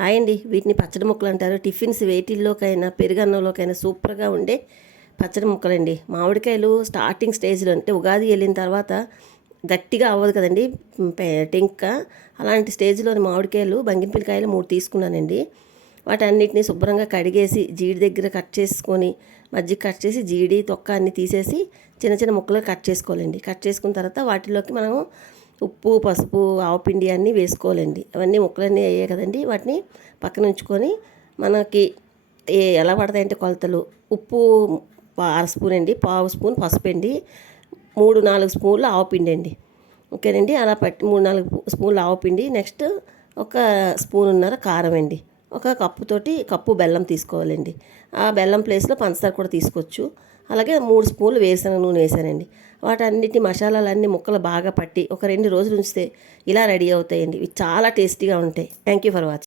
Hi అండి. వీటిని పచ్చడి ముక్కలు అంటారు. టిఫిన్స్ వేటిల్లోకైనా పెరుగన్నంలోకైనా సూపర్గా ఉండే పచ్చడి ముక్కలండి. మామిడికాయలు స్టార్టింగ్ స్టేజ్లో అంటే ఉగాది వెళ్ళిన తర్వాత గట్టిగా అవ్వదు కదండి టెంక. అలాంటి స్టేజ్లోని మామిడికాయలు బంగినపల్లికాయలు 3 తీసుకున్నానండి. వాటన్నిటిని శుభ్రంగా కడిగేసి జీడి దగ్గర కట్ చేసుకొని మజ్జిగ కట్ చేసి జీడి తొక్క అన్నీ తీసేసి చిన్న చిన్న ముక్కలు కట్ చేసుకోవాలండి. కట్ చేసుకున్న తర్వాత వాటిలోకి మనం ఉప్పు, పసుపు, ఆవపిండి అన్నీ వేసుకోవాలండి. అవన్నీ ముక్కలన్నీ అయ్యాయి కదండి. వాటిని పక్కన ఉంచుకొని మనకి ఎలా పడతాయంటే కొలతలు ఉప్పు అర స్పూన్ అండి, పావు స్పూన్ పసుపు అండి, 3-4 స్పూన్లు ఆవపిండి అండి. ఓకేనండి. అలా పట్టి 3-4 స్పూన్లు ఆవపిండి, నెక్స్ట్ ఒక స్పూనున్నర కారం అండి, ఒక కప్పు బెల్లం తీసుకోవాలండి. ఆ బెల్లం ప్లేస్లో పంచదార కూడా తీసుకోవచ్చు. అలాగే 3 స్పూన్లు వేరుశనగ నూనె వేసానండి. వాటన్నిటి మసాలాలన్నీ ముక్కలు బాగా పట్టి ఒక 2 రోజులు ఉంచితే ఇలా రెడీ అవుతాయండి. ఇవి చాలా టేస్టీగా ఉంటాయి. Thank you for watching.